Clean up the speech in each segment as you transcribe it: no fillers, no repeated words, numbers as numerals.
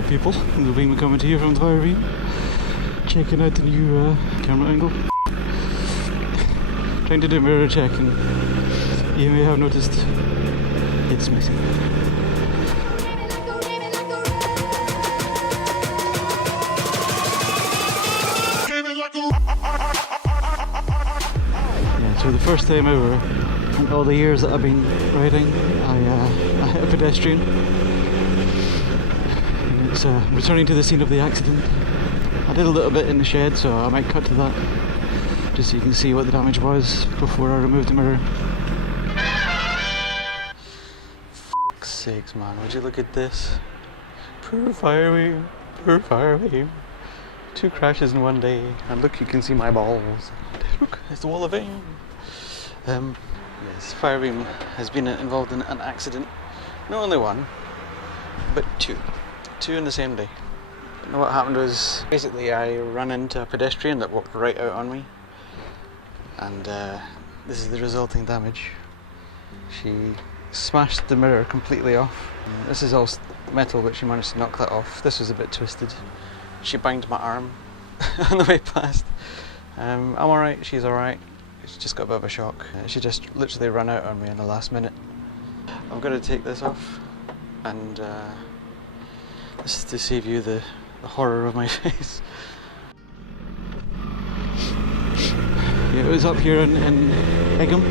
camera people in the Weem coming here from the Fire Weem, checking out the new camera angle. Trying to do mirror check, and you may have noticed it's missing. Yeah, so the first time ever in all the years that I've been riding, I hit a pedestrian. And it's returning to the scene of the accident. I did a little bit in the shed, so I might cut to that, just so you can see what the damage was before I removed the mirror. Fuck's sakes, man, would you look at this? Poor Fire Weem, poor Fire Weem. 2 crashes in one day, and look, you can see my balls. Look, it's the wall of Weem. Yes, Fire Weem has been involved in an accident. Not only one, but 2. 2 in the same day. And what happened was, basically I ran into a pedestrian that walked right out on me. And this is the resulting damage. She smashed the mirror completely off. This is all metal, but she managed to knock that off. This was a bit twisted. She banged my arm on the way past. I'm alright, she's alright. She just got a bit of a shock. She just literally ran out on me in the last minute. I'm going to take this off, and this is to save you the horror of my face. Yeah, it was up here in Egham.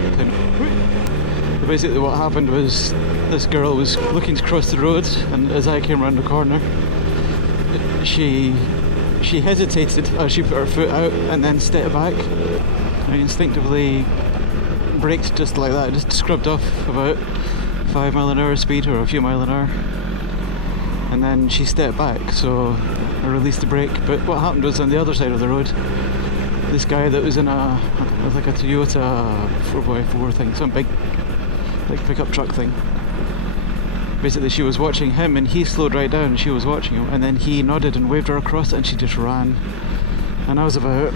Basically what happened was, this girl was looking to cross the road, and as I came around the corner, she hesitated as she put her foot out and then stepped back. I instinctively braked just like that, just scrubbed off about 5 mile an hour speed, or a few mile an hour, and then she stepped back, so I released the brake. But what happened was, on the other side of the road, this guy that was in a Toyota 4x4 thing, some big like pickup truck thing, basically she was watching him, and he slowed right down, she was watching him, and then he nodded and waved her across, and she just ran. And I was about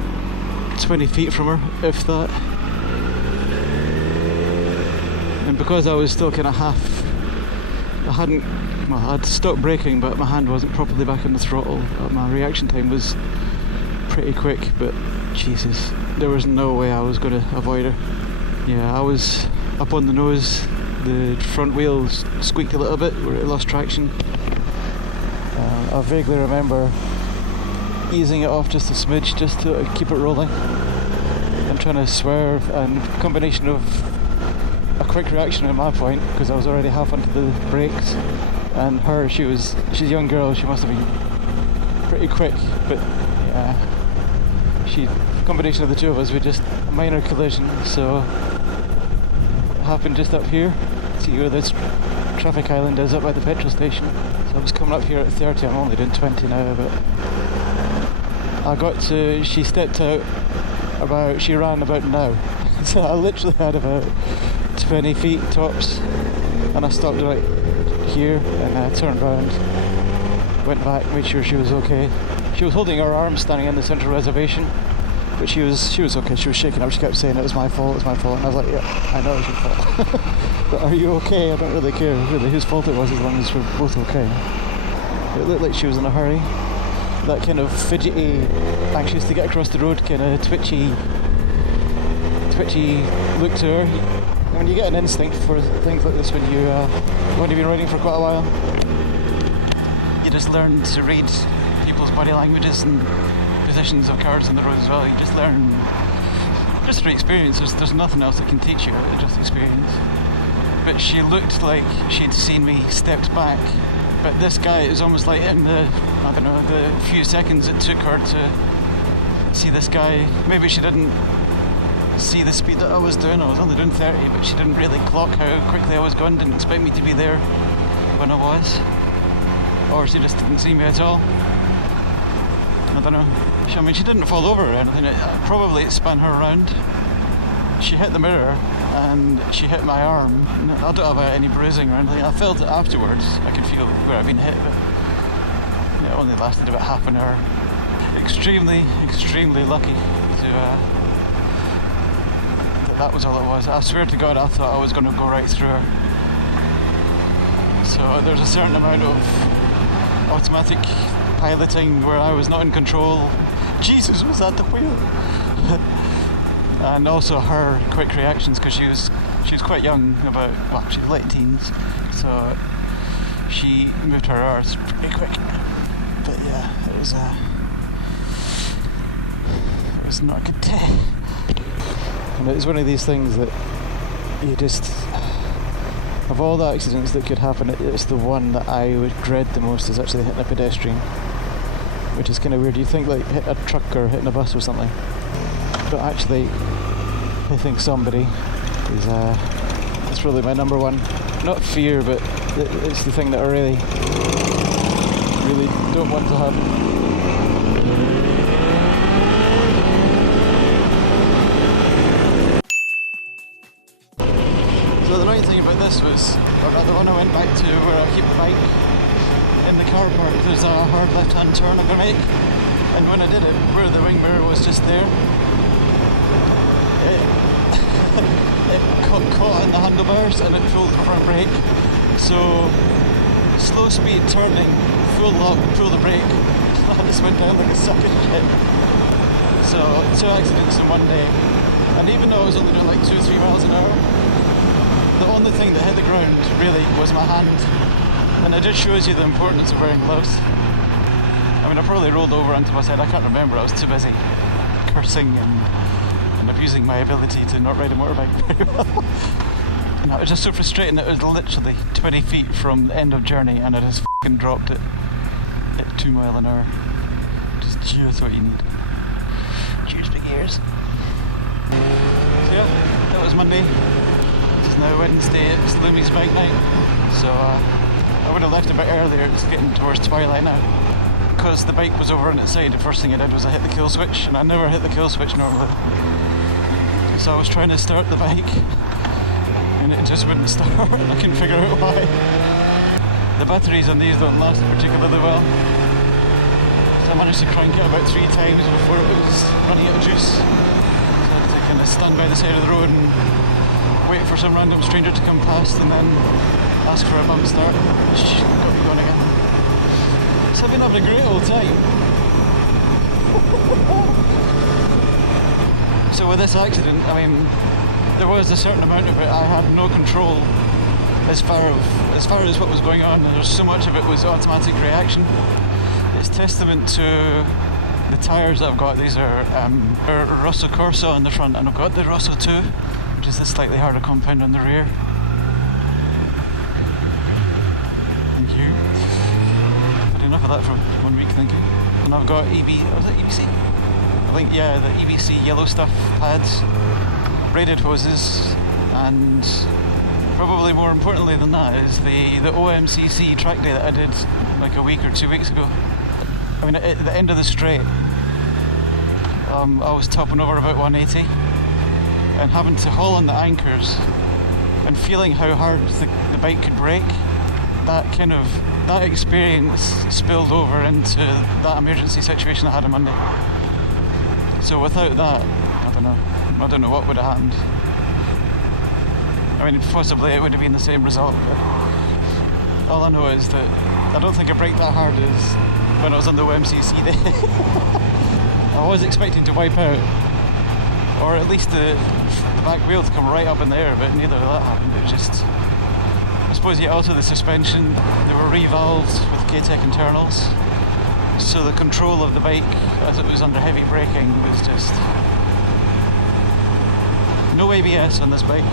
20 feet from her, if that. And because I was still kind of I'd stopped braking, but my hand wasn't properly back on the throttle. My reaction time was pretty quick, but Jesus, there was no way I was going to avoid her. Yeah, I was up on the nose. The front wheels squeaked a little bit where it lost traction. I vaguely remember easing it off just a smidge, just to keep it rolling, and trying to swerve, and a combination of a quick reaction at my point, because I was already half onto the brakes, and her, she's a young girl, she must have been pretty quick, but yeah, combination of the two of us, we just a minor collision. So it happened just up here. See where this traffic island is, up by the petrol station. So I was coming up here at 30, I'm only doing 20 now, but she stepped out she ran about now. So I literally had about 20 feet tops, and I stopped right here, and I turned around, went back, made sure she was okay. She was holding her arms standing in the central reservation, but she was okay. She was shaking up, she kept saying it was my fault, and I was like, yeah, I know it's your fault. But are you okay? I don't really care really whose fault it was, as long as we're both okay. It looked like she was in a hurry. That kind of fidgety, anxious to get across the road, kind of twitchy look to her. And when you get an instinct for things like this when you've been riding for quite a while, you just learn to read people's body languages and positions of cars on the road as well. You just learn just through experience. There's nothing else that can teach you, just experience. But she looked like she'd seen me, stepped back. But this guy, it was almost like in the few seconds it took her to see this guy. Maybe she didn't see the speed that I was doing. I was only doing 30, but she didn't really clock how quickly I was going, didn't expect me to be there when I was. Or she just didn't see me at all. I don't know. She didn't fall over or anything. It spun her around. She hit the mirror, and she hit my arm. I don't have any bruising or anything. I felt it afterwards. I could feel where I've been hit, but it only lasted about half an hour. Extremely, extremely lucky that was all it was. I swear to God, I thought I was going to go right through her. So there's a certain amount of automatic piloting where I was not in control. Jesus was at the wheel. And also her quick reactions, because she was quite young, she was late teens, so she moved her arse pretty quick. But yeah, it was not a good day. And it was one of these things that you just, of all the accidents that could happen, it's the one that I would dread the most, is actually hitting a pedestrian, which is kind of weird. You think like hit a truck or hitting a bus or something, but actually hitting somebody is it's probably my number one, not fear, but it's the thing that I really don't want to happen. So the annoying thing about this was, or rather when I went back to where I keep the bike, in the car park there's a hard left-hand turn I'm going to make, and when I did it, where the wing mirror was just there, it caught in the handlebars and it pulled the front brake. So slow speed turning, full lock, pull the brake, I just went down like a sack of shit. So 2 accidents in one day, and even though I was only doing like 2-3 miles an hour, the only thing that hit the ground really was my hand, and it just shows you the importance of wearing gloves. I mean, I probably rolled over onto my side, I can't remember, I was too busy cursing and abusing my ability to not ride a motorbike very well. And it was just so frustrating. It was literally 20 feet from the end of journey and I just f***ing dropped it at 2 miles an hour. Just what you need. Cheers, big ears. So yeah, that was Monday. It's now Wednesday, it's Lumi's bike night. So I would have left a bit earlier, it's getting towards twilight now. Because the bike was over on its side, the first thing I did was I hit the kill switch, and I never hit the kill switch normally. So I was trying to start the bike and it just wouldn't start. I couldn't figure out why. The batteries on these don't last particularly well, so I managed to crank it about 3 times before it was running out of juice. So I had to kind of stand by the side of the road and wait for some random stranger to come past and then ask for a bump start. Got me going again. So I've been having a great old time. So with this accident, I mean, there was a certain amount of it I had no control as far as what was going on, and there's so much of it was automatic reaction. It's testament to the tyres that I've got. These are Rosso Corso on the front, and I've got the Rosso 2, which is the slightly harder compound on the rear. Thank you. Had enough of that for 1 week, thank you. And I've got was it EBC? I think, yeah, the EBC yellow stuff pads, braided hoses, and probably more importantly than that is the OMCC track day that I did like a week or 2 weeks ago. I mean, at the end of the straight, I was topping over about 180 and having to haul on the anchors and feeling how hard the bike could brake. That experience spilled over into that emergency situation I had on Monday. So without that, I don't know what would have happened. I mean, possibly it would have been the same result, but all I know is that I don't think I braked that hard as when I was on the OMCC day. I was expecting to wipe out, or at least the back wheel to come right up in the air, but neither of that happened. It was just, I suppose, yeah, also the suspension, they were revalved with K-Tech internals, so the control of the bike as it was under heavy braking was just no ABS on this bike,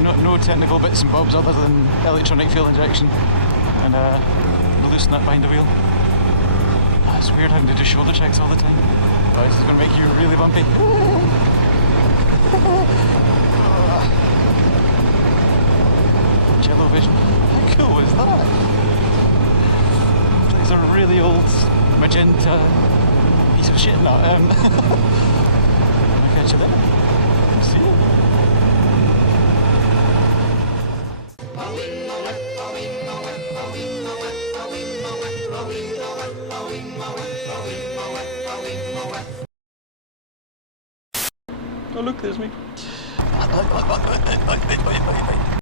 no technical bits and bobs other than electronic fuel injection and the loose nut behind the wheel. It's weird having to do shoulder checks all the time. Oh, this is going to make you really bumpy. Jello vision. How cool is that? It's a really old magenta piece of shit. No, I'll catch you there. See you. Oh look, there's me.